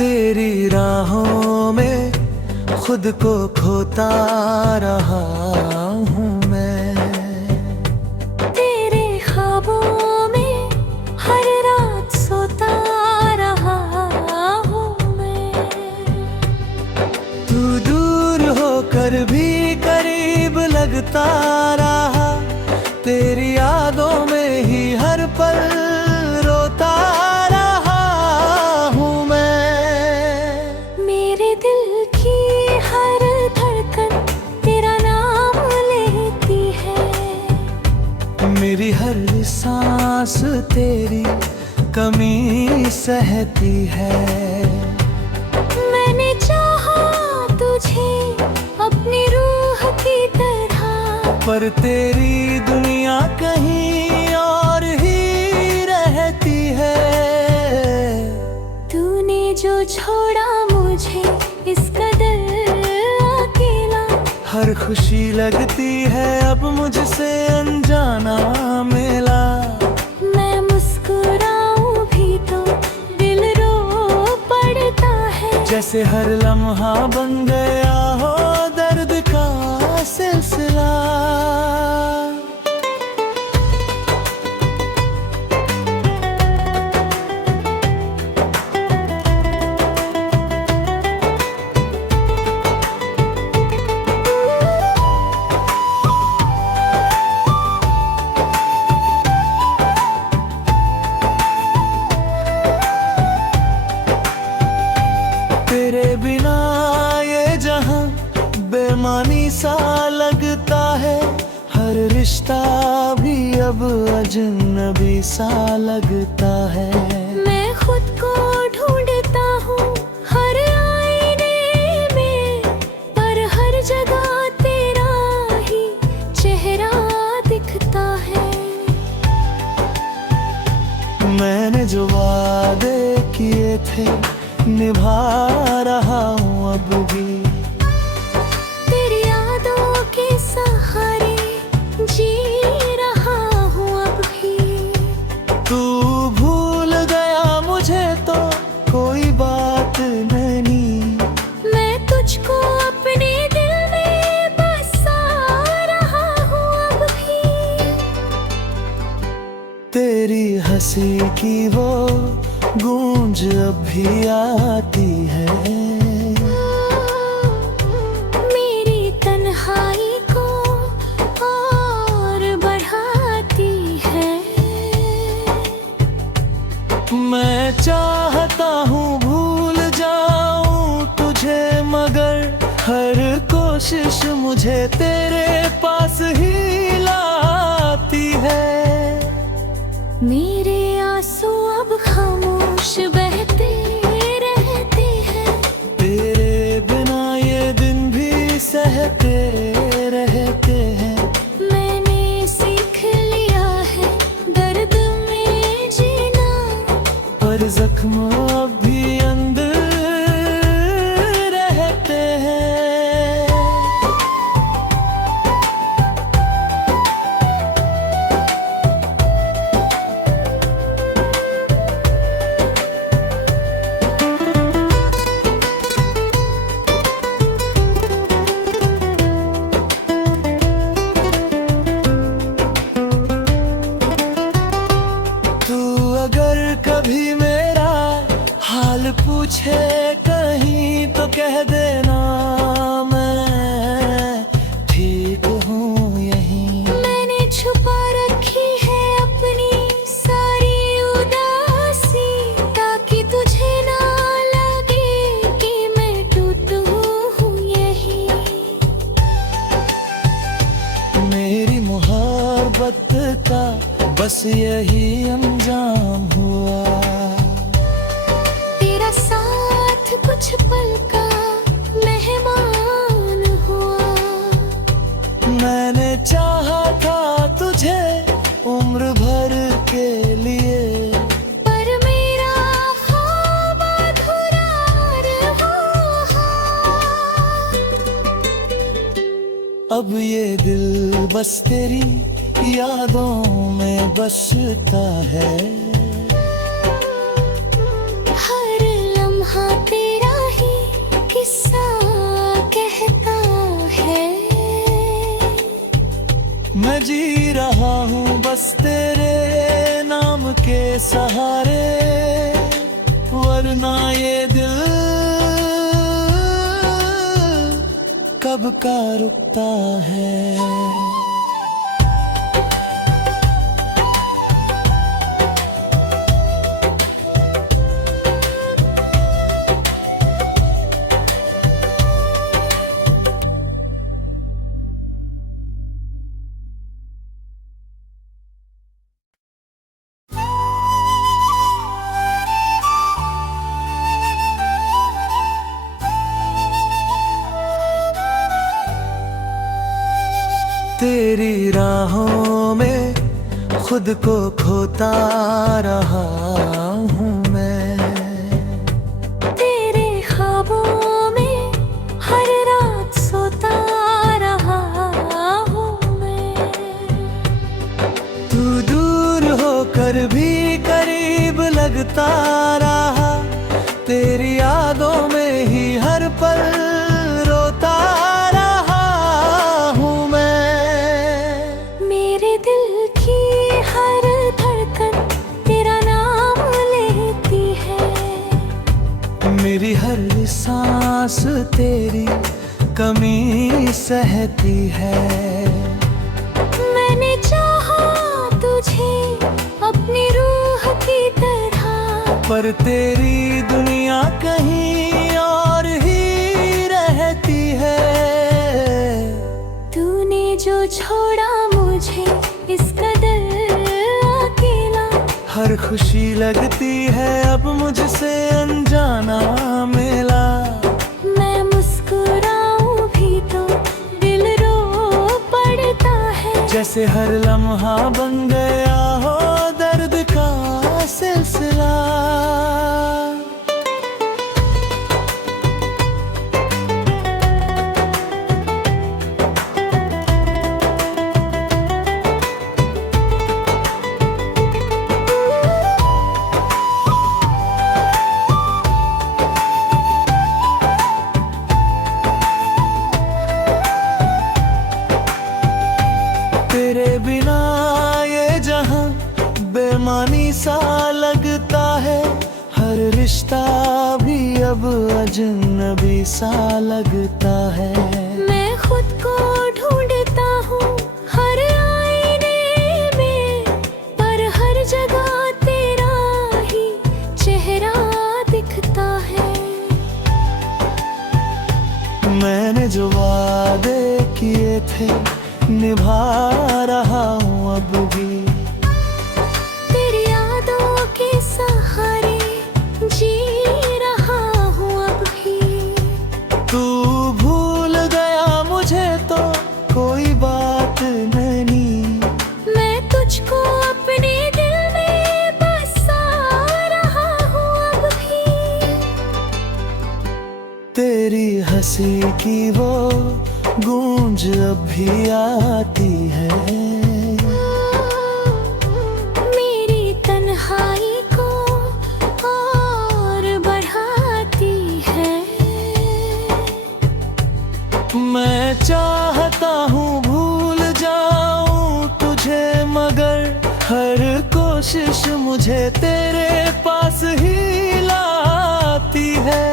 तेरी राहों में खुद को खोता रहा हूँ मैं। तेरे ख्वाबों में हर रात सोता रहा हूँ मैं। तू दूर होकर भी करीब लगता रहा, तेरी यादों में ही हर पल रोता रहा हूँ मैं। मेरे दिल की हर धड़कन तेरा नाम लेती है। मेरी हर सांस तेरी कमी सहती है। मैंने चाहा तुझे अपनी रूह की तरह, पर तेरी दुनिया कहीं और ही रहती है। तूने जो छोड़ा मुझे इस कदर अकेला, हर खुशी लगती है अब मुझसे अनजाना मेला। मैं मुस्कुराऊं भी तो दिल रो पड़ता है, जैसे हर लम्हा बन गया हो दर्द का सिलसिला। तेरे बिना ये जहां बेमानी सा लगता है, हर रिश्ता भी अब अजनबी सा लगता है। मैं खुद को ढूंढता हूँ हर आईने में, पर हर जगह तेरा ही चेहरा दिखता है। मैंने जो वादे किए थे निभा रहा हूँ अब भी, तेरी यादों के सहारे जी रहा हूँ अब भी। तू भूल गया मुझे तो कोई बात नहीं, मैं तुझको अपने दिल में बसा रहा हूँ अब भी। तेरी हंसी की वो गूंज अब भी आती है। मेरी तन्हाई को और बढ़ाती है। मैं चाहता हूँ भूल जाऊं तुझे, मगर हर कोशिश मुझे तेरे पास ही लाती है। मेरे आंसू अब खामोश बहते रहते हैं, तेरे बिना ये दिन भी सहते रहते हैं। मैंने सीख लिया है दर्द में जीना, पर जख्म अब भी अंदर रहते हैं। अगर कभी मेरा हाल पूछे कहीं तो कह देना मैं ठीक हूँ यहीं। मैंने छुपा रखी है अपनी सारी उदासी, ताकि तुझे ना लगे कि मैं टूटू हूँ यहीं। मेरी मोहब्बत का बस यही अंजाम हुआ, तेरा साथ कुछ पल का मेहमान हुआ। मैंने चाहा था तुझे उम्र भर के लिए, पर मेरा ख्वाब अधूरा रहा। अब ये दिल बस तेरी यादों में बसता है। हर लम्हा जहाँ तेरा ही किस्सा कहता है। मैं जी रहा हूँ बस तेरे नाम के सहारे, वरना ये दिल कब का रुकता है। तेरी राहों में खुद को खोता रहा हूँ मैं, तेरे ख्वाबों में हर रात सोता रहा हूँ मैं। तू दूर होकर भी करीब लगता रहा, तेरी यादों में ही हर पल रोता रहा हूँ मैं। मेरे दिल की हर धड़कन तेरा नाम लेती है, मेरी हर सांस तेरी कमी सहती है। मैंने चाहा तुझे अपनी रूह की तरह, पर तेरी दुनिया कहीं और ही रहती है। तूने जो छोड़ा मुझे इस कदर अकेला, हर खुशी लगती है अब मुझसे अनजाना मिला। मैं मुस्कुराऊं भी तो दिल रो पड़ता है, जैसे हर लम्हा बन गया हो दर्द का सिलसिला। तेरे बिना ये जहां बेमानी सा लगता है, हर रिश्ता भी अब अजनबी सा लगता है। मैं खुद को ढूंढता हूँ हर आईने में, पर हर जगह तेरा ही चेहरा दिखता है। मैंने जो वादे किए थे निभा रहा हूँ अब भी, तेरी यादों के सहारे जी रहा हूँ अब भी। तू भूल गया मुझे तो कोई बात नहीं, मैं तुझको अपने दिल में बसा रहा हूँ अब भी। तेरी हंसी की वो गूंज अब भी आती है, मेरी तन्हाई को और बढ़ाती है। मैं चाहता हूँ भूल जाऊं तुझे, मगर हर कोशिश मुझे तेरे पास ही लाती है।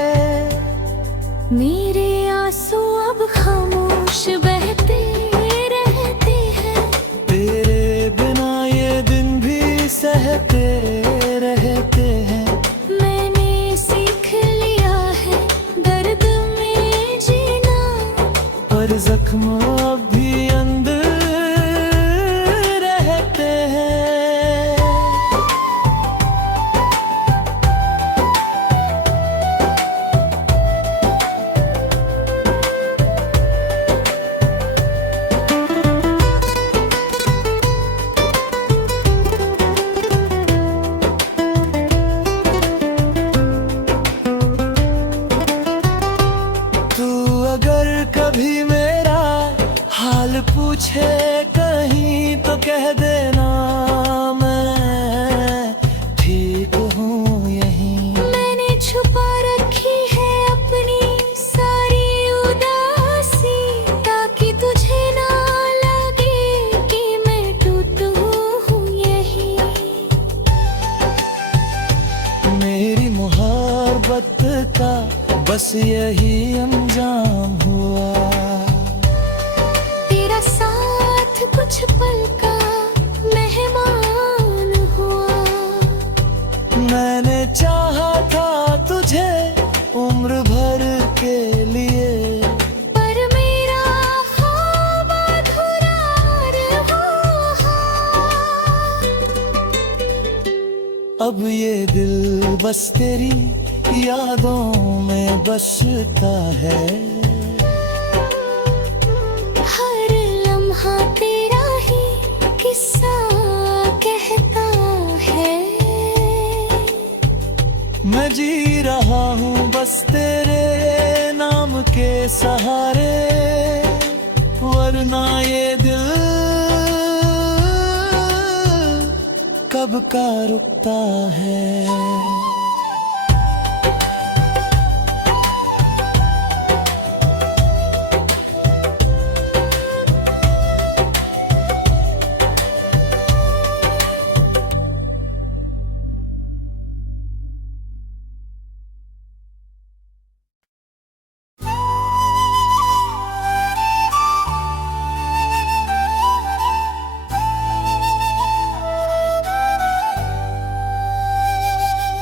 मेरे आंसू अब खामोश बहते रहते हैं, तेरे बिना ये दिन भी सहते रहते हैं। मैंने सीख लिया है दर्द में जीना, पर जख्म अब भी अंदर रहते हैं। कभी मेरा हाल पूछे कहीं तो कह देना मैं ठीक हूँ यहीं। मैंने छुपा रखी अब ये दिल बस तेरी यादों में बसता है। हर लम्हा तेरा ही किस्सा कहता है। मैं जी रहा हूँ बस तेरे नाम के सहारे, वरना ये दिल कब का रुकता है।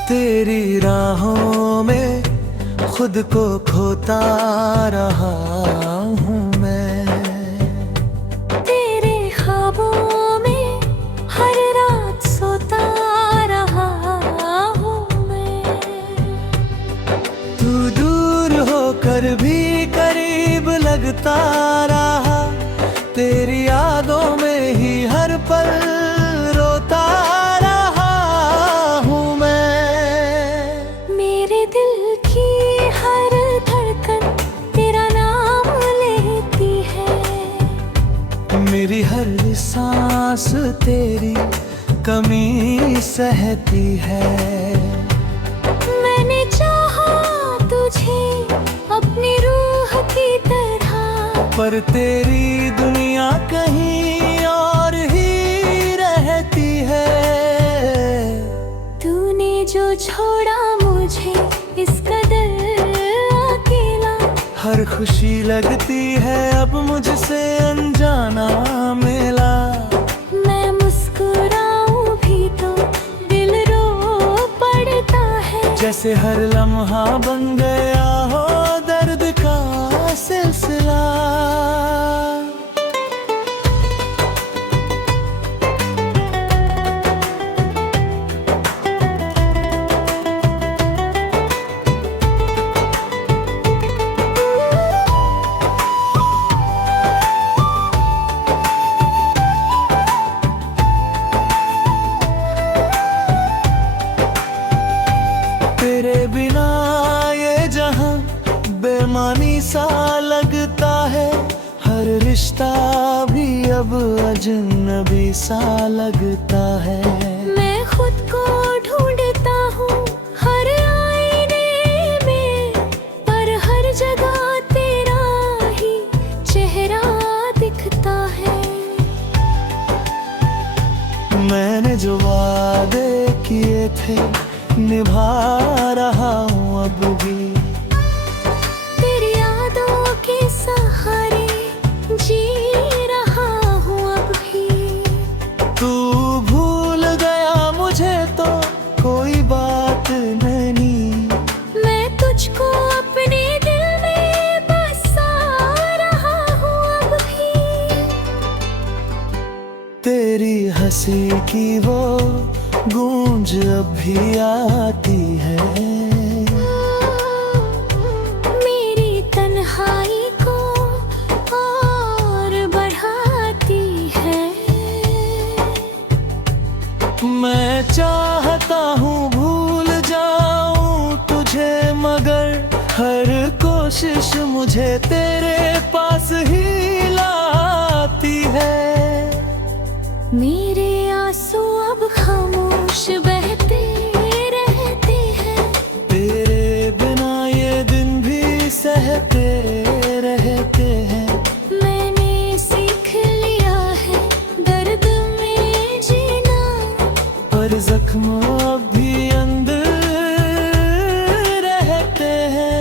तेरी राहों में खुद को खोता रहा हूँ मैं। तेरे ख्वाबों में हर रात सोता रहा हूँ मैं। तू दूर होकर भी करीब लगता रहा, तेरी यादों में ही हर पल रोता रहा हूँ मैं। मेरे दिल की हर धड़कन तेरा नाम लेती है। मेरी हर सांस तेरी कमी सहती है। मैंने चाहा तुझे अपनी रूह की तरह, पर तेरी दुनिया कहीं और ही रहती है। तूने जो छोड़ा मुझे इस कदर अकेला, हर खुशी लगती है अब मुझसे अनजाना मिला। मैं मुस्कुराऊं भी तो दिल रो पड़ता है। जैसे हर लम्हा बन गया हो दर्द का सिलसिला। तेरे बिना ये जहां बेमानी सा लगता है, हर रिश्ता भी अब अजनबी सा लगता है। मैं खुद को ढूंढता हूँ हर आईने में, पर हर जगह तेरा ही चेहरा दिखता है। मैंने जो वादे किए थे निभा रहा हूँ अब भी। तेरी यादों के सहारे जी रहा हूँ अब भी। तू भूल गया मुझे तो कोई बात नहीं, मैं तुझको अपने दिल में बसा रहा हूँ अब भी। तेरी हंसी की वो गूंज अब भी आती है। मेरी तन्हाई को और बढ़ाती है। मैं चाहता हूँ भूल जाऊं तुझे, मगर हर कोशिश मुझे तेरे पास ही लाती है। मेरे आंसू अब खामोश बहते रहते हैं। तेरे बिना ये दिन भी सहते रहते हैं। मैंने सीख लिया है दर्द में जीना, पर जख्म अब भी अंदर रहते हैं।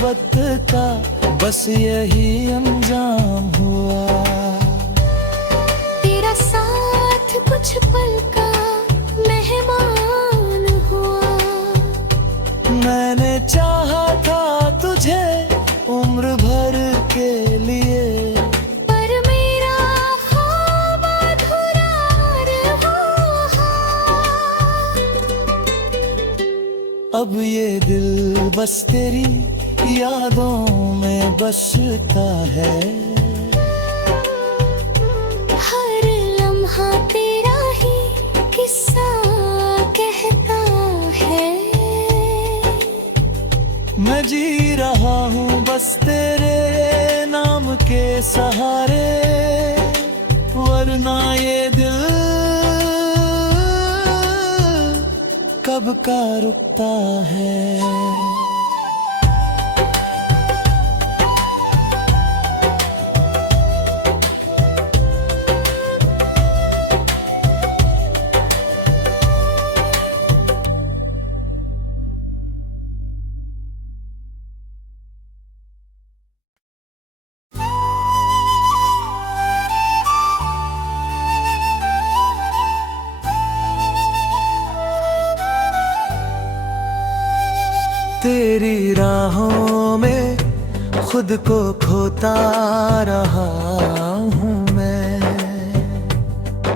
मोहब्बत का बस यही अंजाम हुआ। तेरा साथ कुछ पल का मेहमान हुआ। मैंने चाहा था तुझे उम्र भर के लिए, पर मेरा ख्वाब अधूरा रहा। अब ये दिल बस तेरी यादों में बसता है। हर लम्हा तेरा ही किस्सा कहता है। मैं जी रहा हूँ बस तेरे नाम के सहारे, वरना ये दिल कब का रुकता है। तेरी राहों में खुद को खोता रहा हूँ मैं।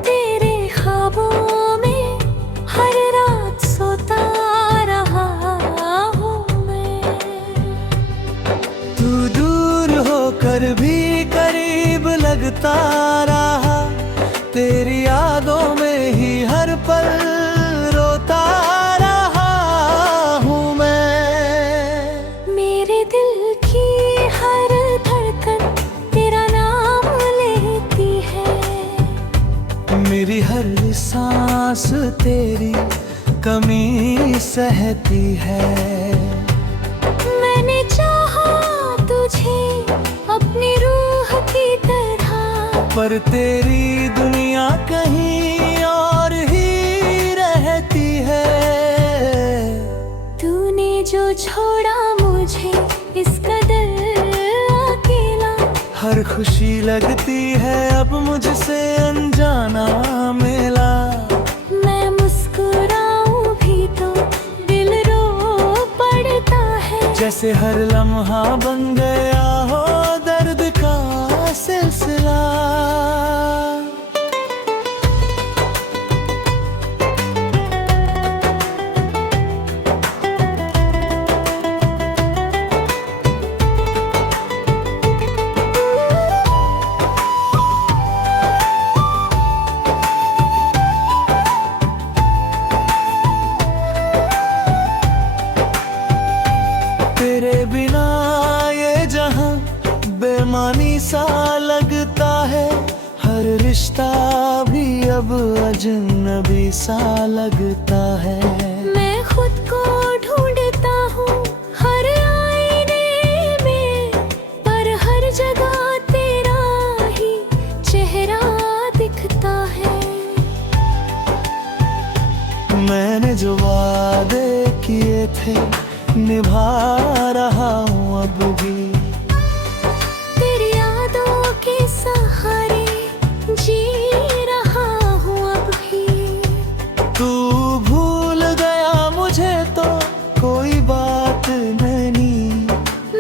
तेरे ख्वाबों में हर रात सोता रहा हूँ मैं। तू दूर होकर भी करीब लगता रहा, तेरी यादों में ही हर पल रोता रहा हूँ मैं। मेरे दिल की हर धड़कन तेरा नाम लेती है। मेरी हर सांस तेरी कमी सहती है। मैंने चाहा तुझे अपनी रूह की तरह, पर तेरी दुनिया कहीं और ही रहती है। तूने जो छोड़ा मुझे इस कदर अकेला, हर खुशी लगती है अब मुझसे अनजाना मेला। मैं मुस्कुराऊं भी तो दिल रो पड़ता है। जैसे हर लम्हा बन गया हो दर्द का सिलसिला। तेरे बिना ये जहां बेमानी सा लगता है, हर रिश्ता भी अब अजनबी सा लगता है। मैं खुद को ढूंढता हूँ हर आईने में, पर हर जगह तेरा ही चेहरा दिखता है। मैंने जो वादे किए थे निभा रहा हूँ अब भी, तेरी यादों के सहारे जी रहा हूँ अब भी। तू भूल गया मुझे तो कोई बात नहीं,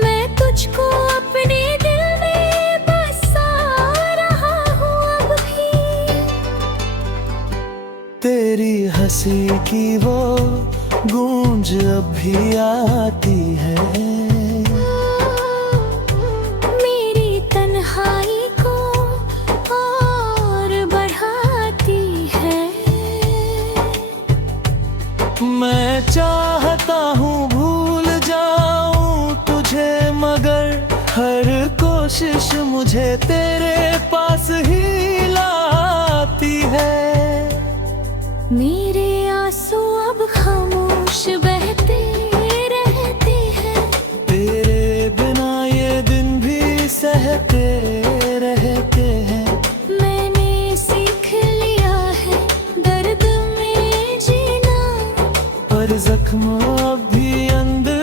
मैं तुझको अपने दिल में बसा रहा हूँ अब भी। तेरी हंसी की वो गूंज अब भी आती है। मेरी तन्हाई को और बढ़ाती है। मैं चाहता हूँ भूल जाऊं तुझे, मगर हर कोशिश मुझे तेरे पास ही लाती है। मेरे आंसू अब खामोश बहते रहते हैं। तेरे बिना ये दिन भी सहते रहते हैं। मैंने सीख लिया है दर्द में जीना, पर जख्म अब भी अंदर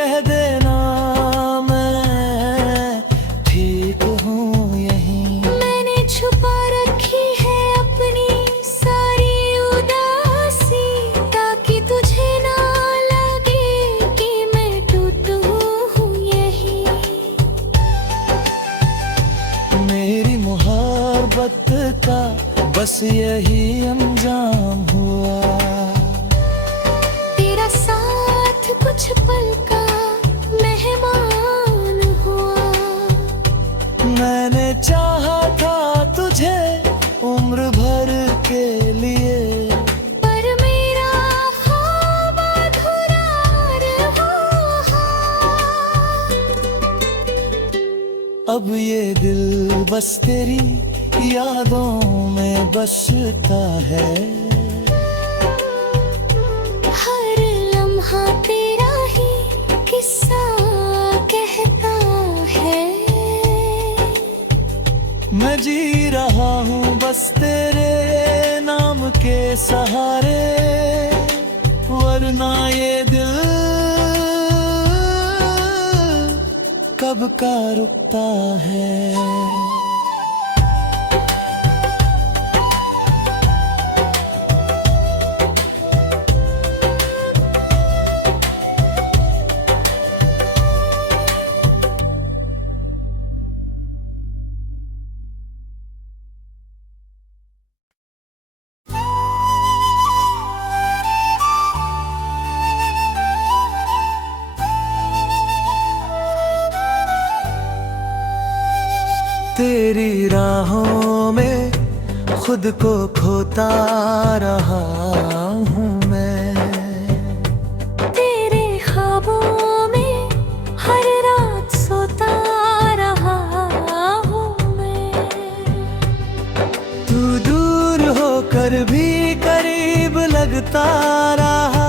कह देना मैं ठीक हूँ यहीं। मैंने छुपा रखी है अपनी सारी उदासी, ताकि तुझे ना लगे कि मैं टूटू हूँ यहीं। मेरी मोहब्बत का बस यही अंजाम हुआ, तेरा साथ कुछ पल का मेहमान हुआ। मैंने चाहा था तुझे उम्र भर के लिए, पर मेरा ख्वाब अधूरा रहा। अब ये दिल बस तेरी यादों में बसता है। हर लम्हा तेरा ही किस्सा कहता है। मैं जी रहा हूँ बस तेरे नाम के सहारे, वरना ये दिल कब का रुकता है। तेरी राहों में खुद को खोता रहा हूँ मैं, तेरे ख्वाबों में हर रात सोता रहा हूँ मैं। तू दूर होकर भी करीब लगता रहा,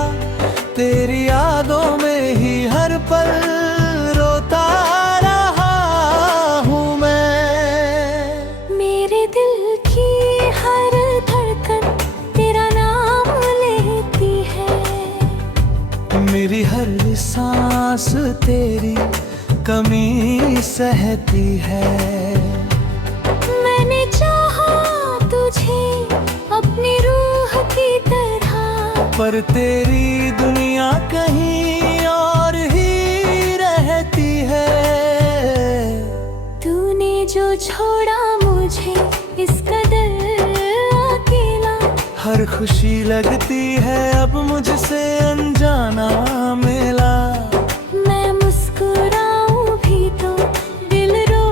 तेरी यादों में ही हर पल रोता रहा हूँ मैं। मेरे दिल की हर धड़कन तेरा नाम लेती है, मेरी हर सांस तेरी कमी सहती है। मैंने चाहा तुझे अपनी रूह की तरह, पर तेरी दुनिया कहीं और ही रहती है। तूने जो छोड़ा मुझे इस कदर अकेला, हर खुशी लगती है अब मुझसे अनजाना मेला। मैं मुस्कुराऊं भी तो दिल रो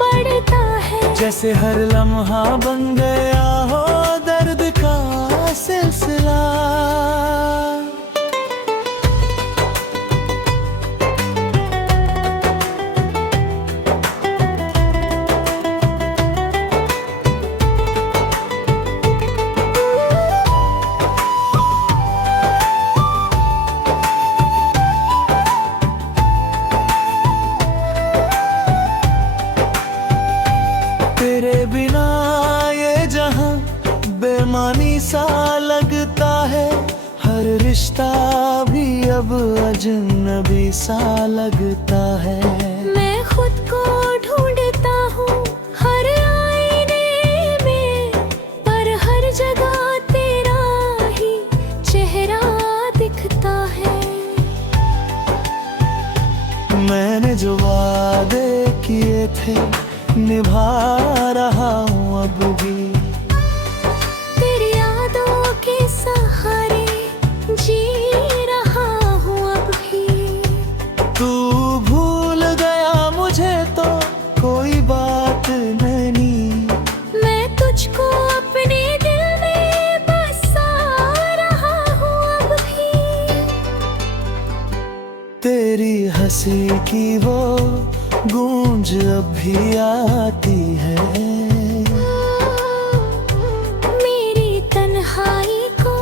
पड़ता है, जैसे हर लम्हा बन गया हो दर्द का सिलसिला। तेरे बिना ये जहां बेमानी सा लगता है, हर रिश्ता भी अब अजनबी सा लगता है। मैं खुद को ढूंढता हूँ हर आईने में, पर हर जगह तेरा ही चेहरा दिखता है। मैंने जो वादे किए थे निभा रहा हूँ अब भी, तेरी यादों के सहारे जी रहा हूँ अब भी। तू भूल गया मुझे तो कोई बात नहीं, मैं तुझको अपने दिल में बसा रहा हूँ अब भी। तेरी हंसी की वो गूंज अब भी आती है, मेरी तन्हाई को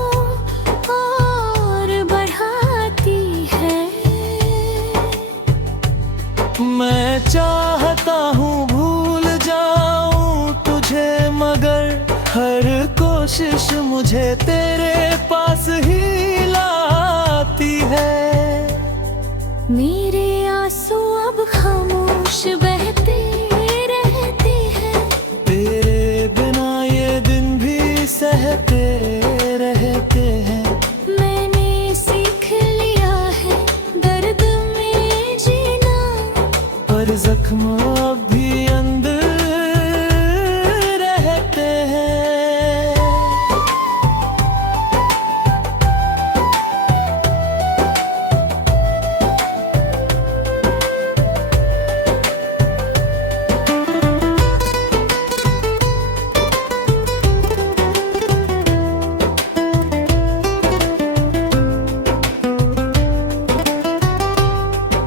और बढ़ाती है। मैं चाहता हूँ भूल जाऊं तुझे, मगर हर कोशिश मुझे तेरे पास ही लाती है। मेरे आंसू अब खामोश बहते रहते हैं। तेरे बिना ये दिन भी सहते रहते हैं। मैंने सीख लिया है दर्द में जीना, पर जख्म अब भी अंदर रहते हैं।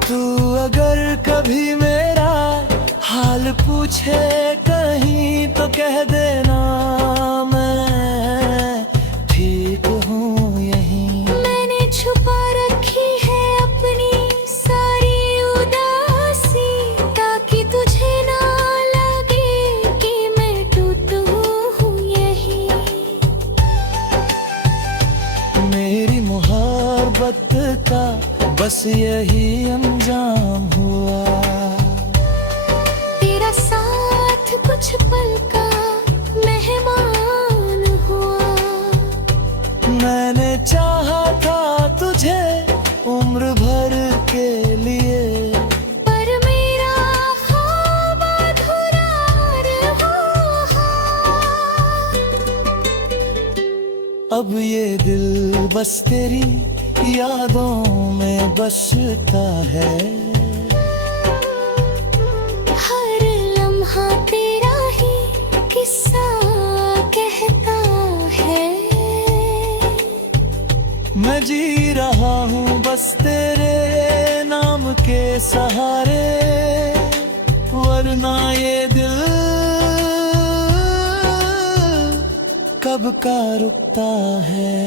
तू अगर कभी मेरा हाल पूछे कहीं तो कह देना मैं ठीक हूँ यहीं। मैंने छुपा रखी है अपनी सारी उदासी, ताकि तुझे ना लगे कि मैं टूटू हूँ यहीं। मेरी मोहब्बत का बस यही अंजाम हुआ। तेरा साथ कुछ पल का मेहमान हुआ। मैंने चाहा था तुझे उम्र भर के लिए, पर मेरा ख्वाब अधूरा रहा। अब ये दिल बस तेरी यादों में बसता है। हर लम्हा तेरा ही किस्सा कहता है। मैं जी रहा हूँ बस तेरे नाम के सहारे, वरना ये दिल कब का रुकता है।